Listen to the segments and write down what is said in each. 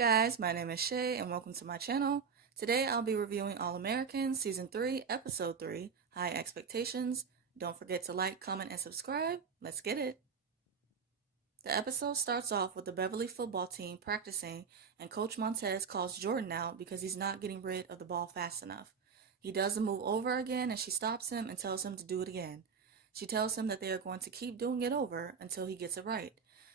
guys, my name is Shay and welcome to my channel. Today I'll be reviewing All American Season 3, Episode 3, High Expectations. Don't forget to like, comment, and subscribe. Let's get it. The episode starts off with the Beverly football team practicing and Coach Montez calls Jordan out because he's not getting rid of the ball fast enough. He does the move over again and she stops him and tells him to do it again. She tells him that they are going to keep doing it over until he gets it right.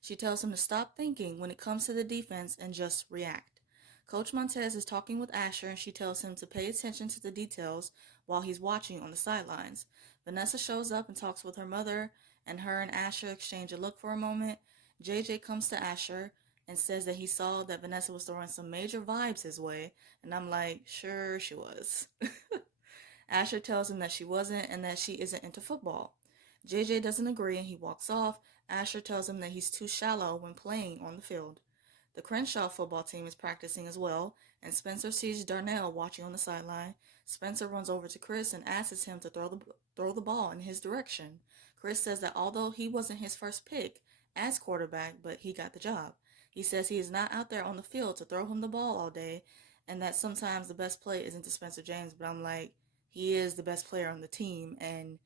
She tells him to stop thinking when it comes to the defense and just react. Coach Montez is talking with Asher and she tells him to pay attention to the details while he's watching on the sidelines. Vanessa shows up and talks with her mother, and her and Asher exchange a look for a moment. JJ comes to Asher and says that he saw that Vanessa was throwing some major vibes his way, and I'm like, sure she was. Asher tells him that she wasn't and that she isn't into football. JJ doesn't agree and he walks off. Asher tells him that he's too shallow when playing on the field. The Crenshaw football team is practicing as well, and Spencer sees Darnell watching on the sideline. Spencer runs over to Chris and asks him to throw the ball in his direction. Chris says that although he wasn't his first pick as quarterback, but he got the job. He says he is not out there on the field to throw him the ball all day, and that sometimes the best play isn't to Spencer James, but I'm like, he is the best player on the team, and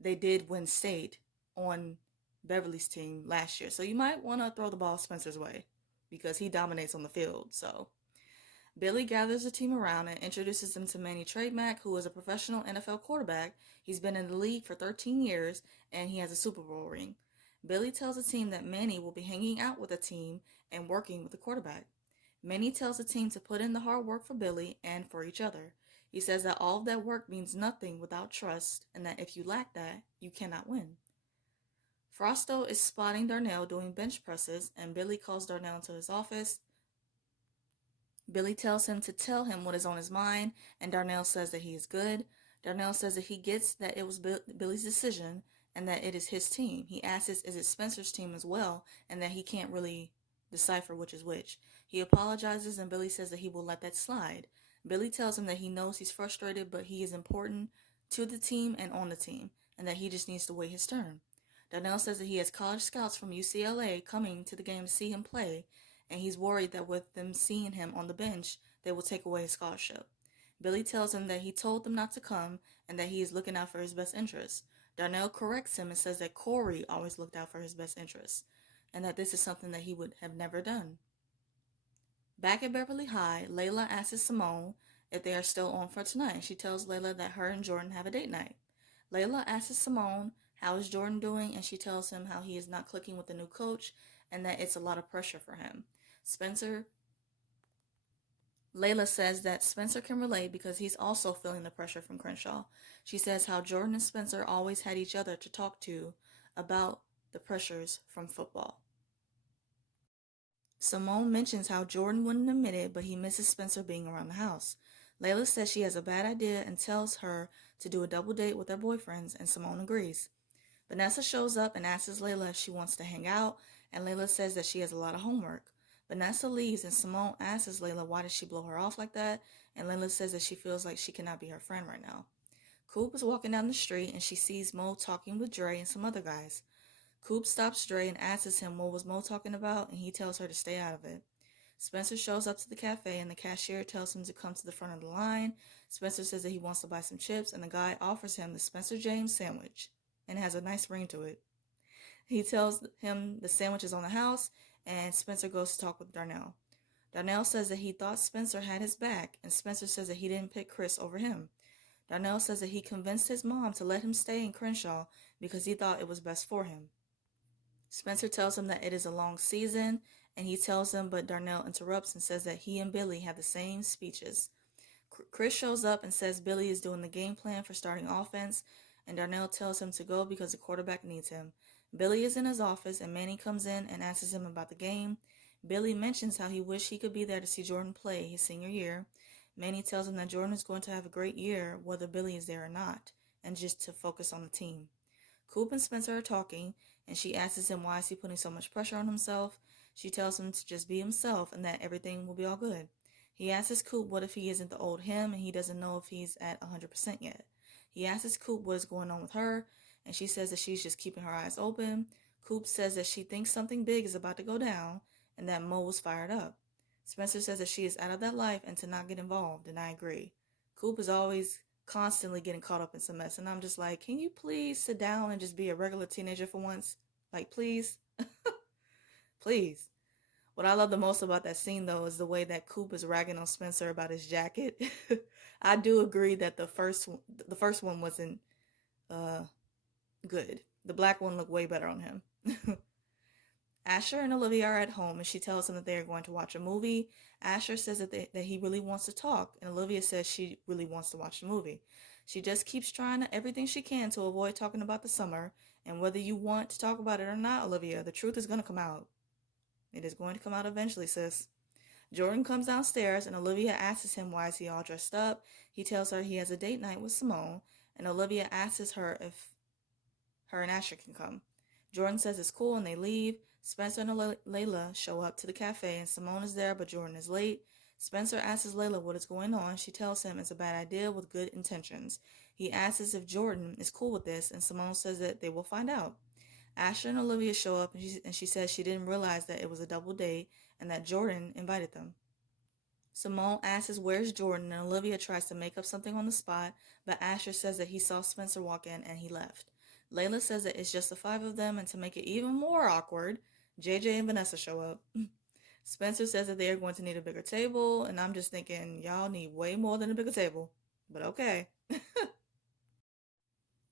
they did win state on Beverly's team last year. So you might want to throw the ball Spencer's way because he dominates on the field. So Billy gathers the team around and introduces them to Manny Trademack, who is a professional NFL quarterback. He's been in the league for 13 years and he has a Super Bowl ring. Billy tells the team that Manny will be hanging out with the team and working with the quarterback. Manny tells the team to put in the hard work for Billy and for each other. He says that all of that work means nothing without trust, and that if you lack that, you cannot win. Frosto is spotting Darnell doing bench presses, and Billy calls Darnell into his office. Billy tells him to tell him what is on his mind, and Darnell says that he is good. Darnell says that he gets that it was Billy's decision and that it is his team. He asks, is it Spencer's team as well, and that he can't really decipher which is which. He apologizes, and Billy says that he will let that slide. Billy tells him that he knows he's frustrated, but he is important to the team and on the team, and that he just needs to wait his turn. Darnell says that he has college scouts from UCLA coming to the game to see him play, and he's worried that with them seeing him on the bench, they will take away his scholarship. Billy tells him that he told them not to come and that he is looking out for his best interests. Darnell corrects him and says that Corey always looked out for his best interests, and that this is something that he would have never done. Back at Beverly High, Layla asks Simone if they are still on for tonight. She tells Layla that her and Jordan have a date night. Layla asks Simone how is Jordan doing, and she tells him how he is not clicking with the new coach and that it's a lot of pressure for him. Layla says that Spencer can relate because he's also feeling the pressure from Crenshaw. She says how Jordan and Spencer always had each other to talk to about the pressures from football. Simone mentions how Jordan wouldn't admit it, but he misses Spencer being around the house. Layla says she has a bad idea and tells her to do a double date with their boyfriends, and Simone agrees. Vanessa shows up and asks Layla if she wants to hang out, and Layla says that she has a lot of homework. Vanessa leaves, and Simone asks Layla why did she blow her off like that, and Layla says that she feels like she cannot be her friend right now. Coop is walking down the street, and she sees Mo talking with Dre and some other guys. Coop stops Dre and asks him what was Mo talking about, and he tells her to stay out of it. Spencer shows up to the cafe, and the cashier tells him to come to the front of the line. Spencer says that he wants to buy some chips, and the guy offers him the Spencer James sandwich, and it has a nice ring to it. He tells him the sandwich is on the house, and Spencer goes to talk with Darnell. Darnell says that he thought Spencer had his back, and Spencer says that he didn't pick Chris over him. Darnell says that he convinced his mom to let him stay in Crenshaw because he thought it was best for him. Spencer tells him that it is a long season, and he tells him, but Darnell interrupts and says that he and Billy have the same speeches. Chris shows up and says Billy is doing the game plan for starting offense, and Darnell tells him to go because the quarterback needs him. Billy is in his office, and Manny comes in and asks him about the game. Billy mentions how he wished he could be there to see Jordan play his senior year. Manny tells him that Jordan is going to have a great year, whether Billy is there or not, and just to focus on the team. Coop and Spencer are talking, and she asks him why is he putting so much pressure on himself. She tells him to just be himself and that everything will be all good. He asks Coop what if he isn't the old him and he doesn't know if he's at 100% yet. He asks Coop what is going on with her, and she says that she's just keeping her eyes open. Coop says that she thinks something big is about to go down and that Mo was fired up. Spencer says that she is out of that life and to not get involved, and I agree. Coop is always constantly getting caught up in some mess, and I'm just like, can you please sit down and just be a regular teenager for once? Like, please? Please. What I love the most about that scene, though, is the way that Coop is ragging on Spencer about his jacket. I do agree that the first one wasn't uh good. The black one looked way better on him. Asher and Olivia are at home, and she tells him that they are going to watch a movie. Asher says that he really wants to talk, and Olivia says she really wants to watch the movie. She just keeps trying everything she can to avoid talking about the summer, and whether you want to talk about it or not, Olivia, the truth is going to come out. It is going to come out eventually, sis. Jordan comes downstairs, and Olivia asks him why is he all dressed up. He tells her he has a date night with Simone, and Olivia asks her if her and Asher can come. Jordan says it's cool, and they leave. Spencer and Layla show up to the cafe, and Simone is there, but Jordan is late. Spencer asks Layla what is going on. She tells him it's a bad idea with good intentions. He asks if Jordan is cool with this, and Simone says that they will find out. Asher and Olivia show up, and she says she didn't realize that it was a double date and that Jordan invited them. Simone asks where's Jordan, and Olivia tries to make up something on the spot, but Asher says that he saw Spencer walk in and he left. Layla says that it's just the five of them, and to make it even more awkward, JJ and Vanessa show up. Spencer says that they are going to need a bigger table, and I'm just thinking, y'all need way more than a bigger table. But okay.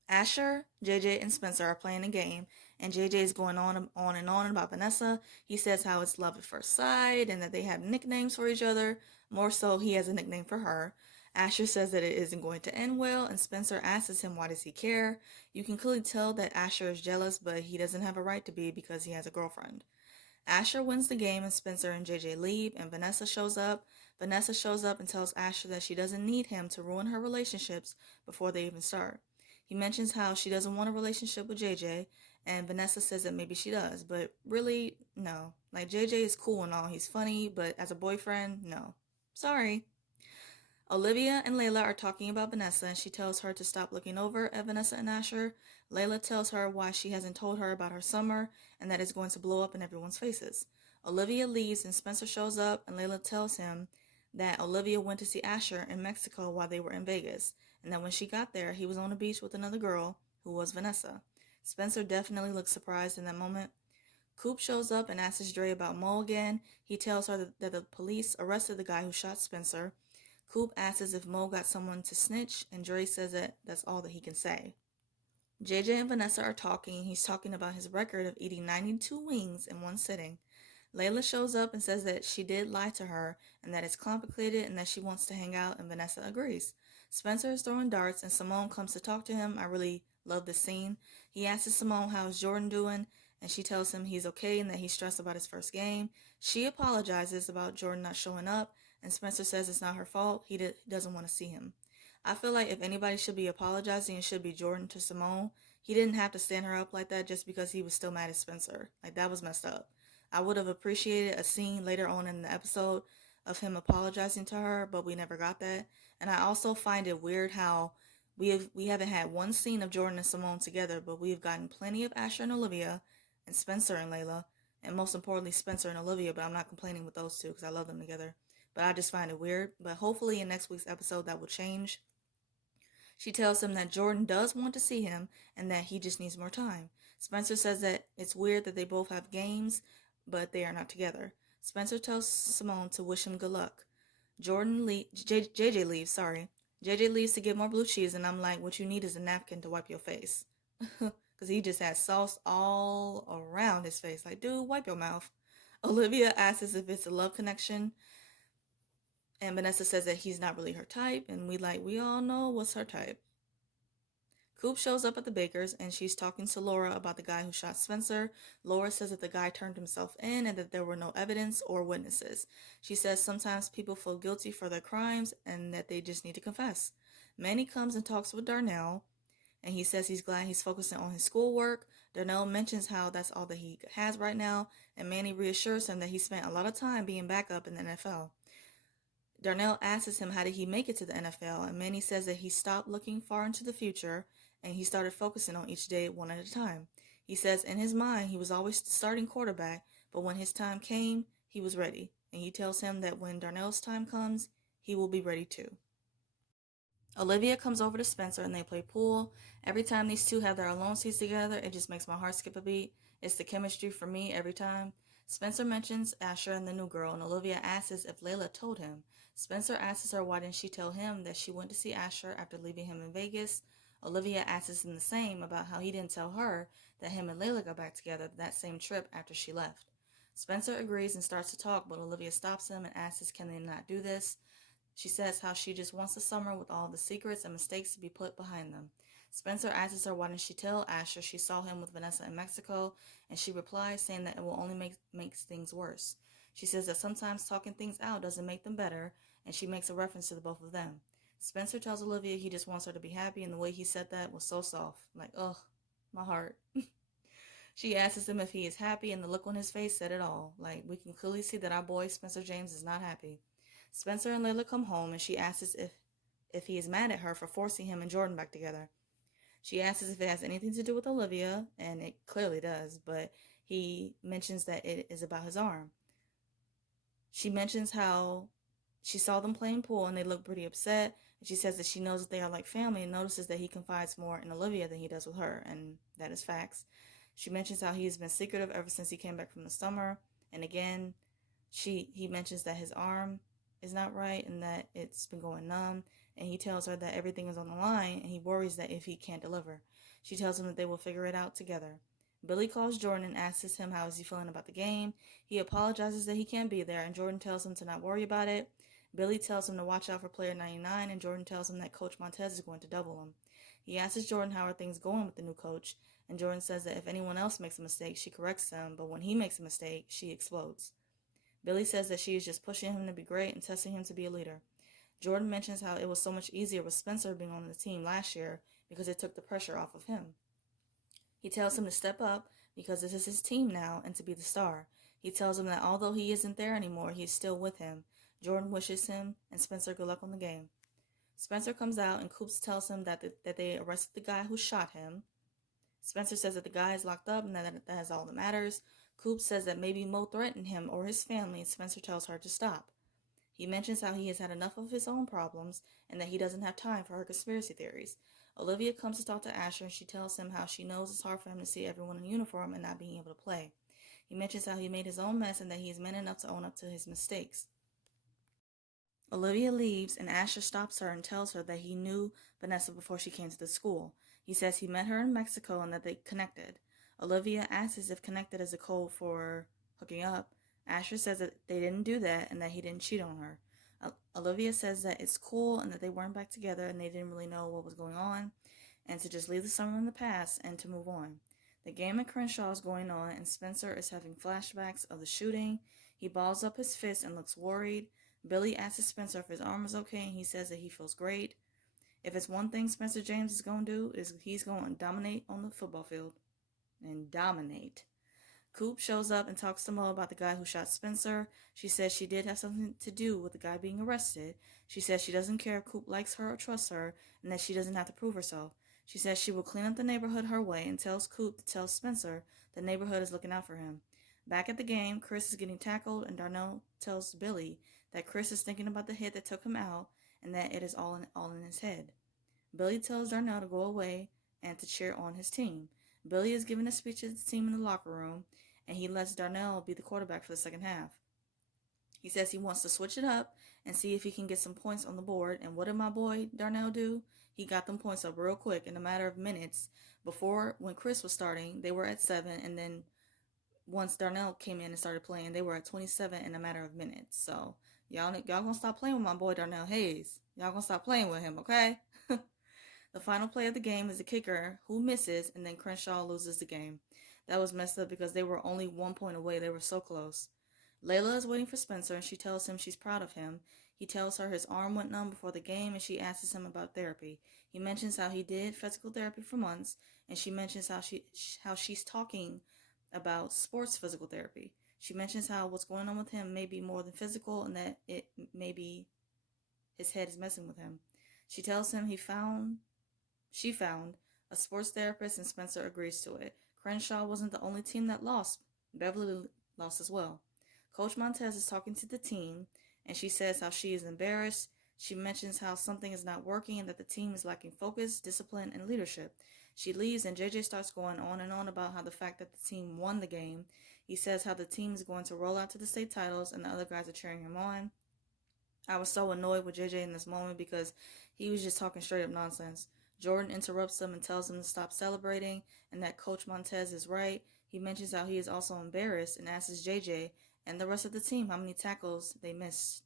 Asher, JJ, and Spencer are playing a game, and JJ is going on and on about Vanessa. He says how it's love at first sight and that they have nicknames for each other. More so, he has a nickname for her. Asher says that it isn't going to end well, and Spencer asks him why does he care. You can clearly tell that Asher is jealous, but he doesn't have a right to be because he has a girlfriend. Asher wins the game, and Spencer and JJ leave, and Vanessa shows up. Vanessa shows up and tells Asher that she doesn't need him to ruin her relationships before they even start. He mentions how she doesn't want a relationship with JJ, and Vanessa says that maybe she does, but really, no. Like, JJ is cool and all, he's funny, but as a boyfriend, no. Sorry. Olivia and Layla are talking about Vanessa, and she tells her to stop looking over at Vanessa and Asher. Layla tells her why she hasn't told her about her summer, and that it's going to blow up in everyone's faces. Olivia leaves, and Spencer shows up, and Layla tells him that Olivia went to see Asher in Mexico while they were in Vegas, and that when she got there, he was on the beach with another girl, who was Vanessa. Spencer definitely looks surprised in that moment. Coop shows up and asks Dre about Mo again. He tells her that the police arrested the guy who shot Spencer. Coop asks if Mo got someone to snitch, and Dre says that that's all that he can say. JJ and Vanessa are talking. He's talking about his record of eating 92 wings in one sitting. Layla shows up and says that she did lie to her and that it's complicated and that she wants to hang out, and Vanessa agrees. Spencer is throwing darts and Simone comes to talk to him. I really love this scene. He asks Simone how's Jordan doing, and she tells him he's okay and that he's stressed about his first game. She apologizes about Jordan not showing up, and Spencer says it's not her fault. He doesn't want to see him. I feel like if anybody should be apologizing, it should be Jordan to Simone. He didn't have to stand her up like that just because he was still mad at Spencer. Like, that was messed up. I would have appreciated a scene later on in the episode of him apologizing to her, but we never got that. And I also find it weird how we haven't had one scene of Jordan and Simone together, but we have gotten plenty of Asher and Olivia, and Spencer and Layla, and most importantly Spencer and Olivia, but I'm not complaining with those two because I love them together. But I just find it weird. But hopefully in next week's episode that will change. She tells him that Jordan does want to see him and that he just needs more time. Spencer says that it's weird that they both have games, but they are not together. Spencer tells Simone to wish him good luck. JJ leaves, JJ leaves to get more blue cheese, and I'm like, what you need is a napkin to wipe your face. Because he just has sauce all around his face. Like, dude, wipe your mouth. Olivia asks if it's a love connection, and Vanessa says that he's not really her type, and we all know what's her type. Coop shows up at the baker's, and she's talking to Laura about the guy who shot Spencer. Laura says that the guy turned himself in and that there were no evidence or witnesses. She says sometimes people feel guilty for their crimes and that they just need to confess. Manny comes and talks with Darnell, and he says he's glad he's focusing on his schoolwork. Darnell mentions how that's all that he has right now, and Manny reassures him that he spent a lot of time being backup in the NFL. Darnell asks him how did he make it to the NFL, and Manny says that he stopped looking far into the future and he started focusing on each day one at a time. He says in his mind he was always the starting quarterback, but when his time came, he was ready. and he tells him that when Darnell's time comes, he will be ready too. Olivia comes over to Spencer and they play pool. Every time these two have their alone seats together, it just makes my heart skip a beat. It's the chemistry for me every time. Spencer mentions Asher and the new girl, and Olivia asks if Layla told him. Spencer asks her why didn't she tell him that she went to see Asher after leaving him in Vegas. Olivia asks him the same about how he didn't tell her that him and Layla got back together that same trip after she left. Spencer agrees and starts to talk, but Olivia stops him and asks can they not do this. She says how she just wants a summer with all the secrets and mistakes to be put behind them. Spencer asks her why didn't she tell Asher she saw him with Vanessa in Mexico, and she replies saying that it will only make things worse. She says that sometimes talking things out doesn't make them better, and she makes a reference to the both of them. Spencer tells Olivia he just wants her to be happy, and the way he said that was so soft. Like, ugh, my heart. She asks him if he is happy, and the look on his face said it all. Like, we can clearly see that our boy Spencer James is not happy. Spencer and Layla come home, and she asks if he is mad at her for forcing him and Jordan back together. She asks if it has anything to do with Olivia, and it clearly does, but he mentions that it is about his arm. She mentions how she saw them playing pool and they look pretty upset, and she says that she knows that they are like family and notices that he confides more in Olivia than he does with her, and that is facts. She mentions how he has been secretive ever since he came back from the summer, and again, he mentions that his arm is not right and that it's been going numb, and he tells her that everything is on the line and he worries that if he can't deliver. She tells him that they will figure it out together. Billy calls Jordan and asks him how is he feeling about the game. He apologizes that he can't be there, and Jordan tells him to not worry about it. Billy tells him to watch out for player 99, and Jordan tells him that Coach Montez is going to double him. He asks Jordan how are things going with the new coach, and Jordan says that if anyone else makes a mistake, she corrects them, but when he makes a mistake, she explodes. Billy says that she is just pushing him to be great and testing him to be a leader. Jordan mentions how it was so much easier with Spencer being on the team last year because it took the pressure off of him. He tells him to step up because this is his team now and to be the star. He tells him that although he isn't there anymore, he is still with him. Jordan wishes him and Spencer good luck on the game. Spencer comes out and Coops tells him that they arrested the guy who shot him. Spencer says that the guy is locked up and that is all that matters. Coops says that maybe Mo threatened him or his family, and Spencer tells her to stop. He mentions how he has had enough of his own problems and that he doesn't have time for her conspiracy theories. Olivia comes to talk to Asher, and she tells him how she knows it's hard for him to see everyone in uniform and not being able to play. He mentions how he made his own mess and that he is man enough to own up to his mistakes. Olivia leaves, and Asher stops her and tells her that he knew Vanessa before she came to the school. He says he met her in Mexico and that they connected. Olivia asks if connected is a code for hooking up. Asher says that they didn't do that and that he didn't cheat on her. Olivia says that it's cool and that they weren't back together and they didn't really know what was going on, and to just leave the summer in the past and to move on. The game at Crenshaw is going on, and Spencer is having flashbacks of the shooting. He balls up his fist and looks worried. Billy asks Spencer if his arm is okay, and he says that he feels great. If it's one thing Spencer James is going to do, is he's going to dominate on the football field. And dominate. Coop shows up and talks to Mo about the guy who shot Spencer. She says she did have something to do with the guy being arrested. She says she doesn't care if Coop likes her or trusts her, and that she doesn't have to prove herself. She says she will clean up the neighborhood her way and tells Coop to tell Spencer the neighborhood is looking out for him. Back at the game, Chris is getting tackled, and Darnell tells Billy that Chris is thinking about the hit that took him out and that it is all in his head. Billy tells Darnell to go away and to cheer on his team. Billy is giving a speech to the team in the locker room, and he lets Darnell be the quarterback for the second half. He says he wants to switch it up and see if he can get some points on the board, and what did my boy Darnell do? He got them points up real quick in a matter of minutes. Before, when Chris was starting, they were at 7, and then once Darnell came in and started playing, they were at 27 in a matter of minutes. So y'all gonna stop playing with my boy Darnell Hayes. Y'all gonna stop playing with him, okay? The final play of the game is the kicker who misses, and then Crenshaw loses the game. That was messed up because they were only 1 point away. They were so close. Layla is waiting for Spencer, and she tells him she's proud of him. He tells her his arm went numb before the game, and she asks him about therapy. He mentions how he did physical therapy for months, and she mentions how she's talking about sports physical therapy. She mentions how what's going on with him may be more than physical, and that it may be his head is messing with him. She tells him she found a sports therapist, and Spencer agrees to it. Crenshaw wasn't the only team that lost. Beverly lost as well. Coach Montez is talking to the team, and she says how she is embarrassed. She mentions how something is not working and that the team is lacking focus, discipline, and leadership. She leaves, and JJ starts going on and on about how the fact that the team won the game. He says how the team is going to roll out to the state titles, and the other guys are cheering him on. I was so annoyed with JJ in this moment because he was just talking straight up nonsense. Jordan interrupts him and tells him to stop celebrating and that Coach Montez is right. He mentions how he is also embarrassed and asks JJ and the rest of the team how many tackles they missed.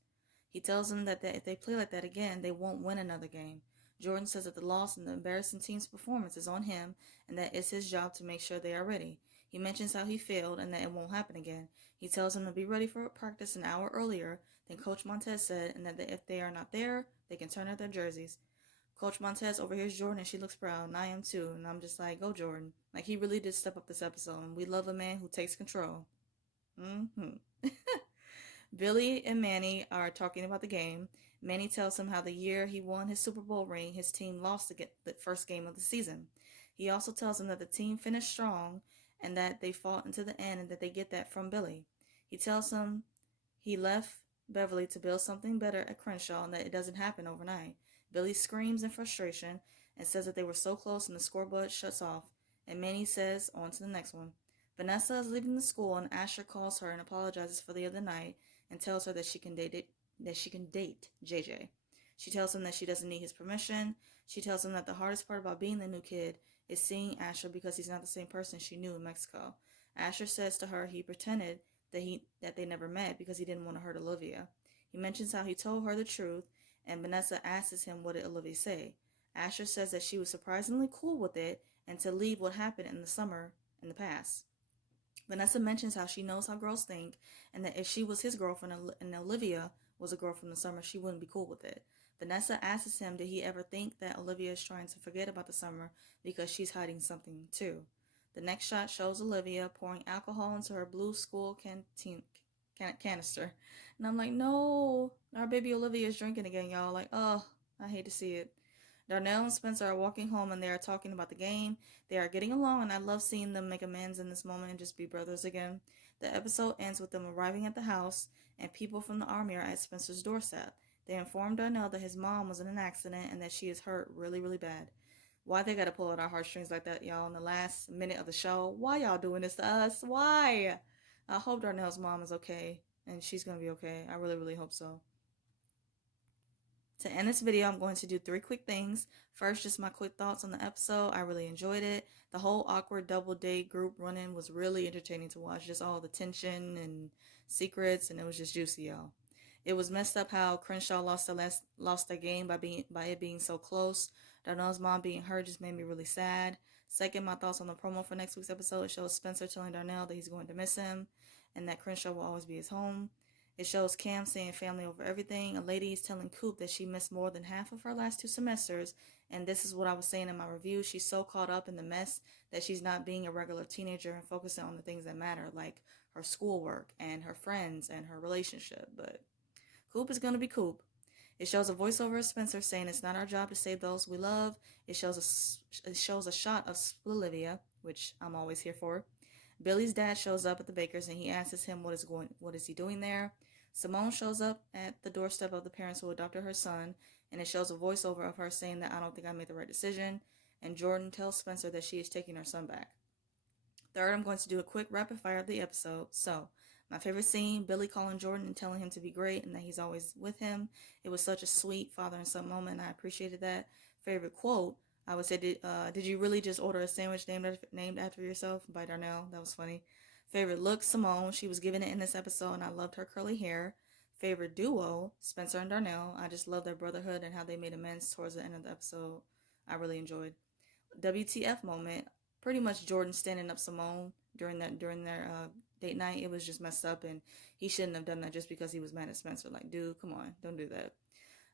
He tells them that if they play like that again, they won't win another game. Jordan says that the loss and the embarrassing team's performance is on him and that it's his job to make sure they are ready. He mentions how he failed and that it won't happen again. He tells them to be ready for practice an hour earlier than Coach Montez said, and that if they are not there, they can turn out their jerseys. Coach Montez overhears Jordan and she looks proud, and I am too, and I'm just like, go Jordan. Like, he really did step up this episode, and we love a man who takes control. Billy and Manny are talking about the game. Manny tells him how the year he won his Super Bowl ring, his team lost to get the first game of the season. He also tells him that the team finished strong and that they fought into the end and that they get that from Billy. He tells him he left Beverly to build something better at Crenshaw and that it doesn't happen overnight. Billy screams in frustration and says that they were so close and the scoreboard shuts off. And Manny says, on to the next one. Vanessa is leaving the school and Asher calls her and apologizes for the other night and tells her that she can date JJ. She tells him that she doesn't need his permission. She tells him that the hardest part about being the new kid is seeing Asher because he's not the same person she knew in Mexico. Asher says to her he pretended that they never met because he didn't want to hurt Olivia. He mentions how he told her the truth, and Vanessa asks him what did Olivia say. Asher says that she was surprisingly cool with it and to leave what happened in the summer in the past. Vanessa mentions how she knows how girls think and that if she was his girlfriend and Olivia was a girl from the summer, she wouldn't be cool with it. Vanessa asks him did he ever think that Olivia is trying to forget about the summer because she's hiding something too. The next shot shows Olivia pouring alcohol into her blue school canister. And I'm like, no, our baby Olivia is drinking again, y'all. Like, oh, I hate to see it. Darnell and Spencer are walking home and they are talking about the game. They are getting along and I love seeing them make amends in this moment and just be brothers again. The episode ends with them arriving at the house and people from the army are at Spencer's doorstep. They inform Darnell that his mom was in an accident and that she is hurt really, really bad. Why they gotta pull at our heartstrings like that, y'all, in the last minute of the show? Why y'all doing this to us? Why? I hope Darnell's mom is okay, and she's gonna be okay. I really, really hope so. To end this video, I'm going to do 3 quick things. First, just my quick thoughts on the episode. I really enjoyed it. The whole awkward double date group run-in was really entertaining to watch. Just all the tension and secrets, and it was just juicy, y'all. It was messed up how Crenshaw lost the game by it being so close. Darnell's mom being hurt just made me really sad. Second, my thoughts on the promo for next week's episode. It shows Spencer telling Darnell that he's going to miss him and that Crenshaw will always be his home. It shows Cam saying family over everything. A lady is telling Coop that she missed more than half of her last 2 semesters. And this is what I was saying in my review. She's so caught up in the mess that she's not being a regular teenager and focusing on the things that matter, like her schoolwork and her friends and her relationship. But Coop is going to be Coop. It shows a voiceover of Spencer saying it's not our job to save those we love. It shows a shot of Olivia, which I'm always here for. Billy's dad shows up at the Bakers and he asks him what is he doing there. Simone shows up at the doorstep of the parents who adopted her son, and it shows a voiceover of her saying that I don't think I made the right decision. And Jordan tells Spencer that she is taking her son back. Third, I'm going to do a quick rapid fire of the episode. So, my favorite scene, Billy calling Jordan and telling him to be great and that he's always with him. It was such a sweet father and son moment, and I appreciated that. Favorite quote, I would say, did you really just order a sandwich named after yourself? By Darnell. That was funny. Favorite look, Simone. She was giving it in this episode, and I loved her curly hair. Favorite duo, Spencer and Darnell. I just love their brotherhood and how they made amends towards the end of the episode. I really enjoyed. WTF moment, pretty much Jordan standing up Simone during their date night. It was just messed up, and he shouldn't have done that just because he was mad at Spencer. Like, dude, come on, don't do that.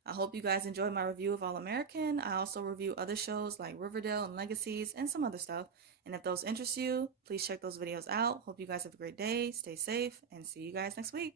I hope you guys enjoyed my review of All American. I also review other shows like Riverdale and Legacies and some other stuff. And if those interest you, please check those videos out. Hope you guys have a great day, stay safe, and see you guys next week.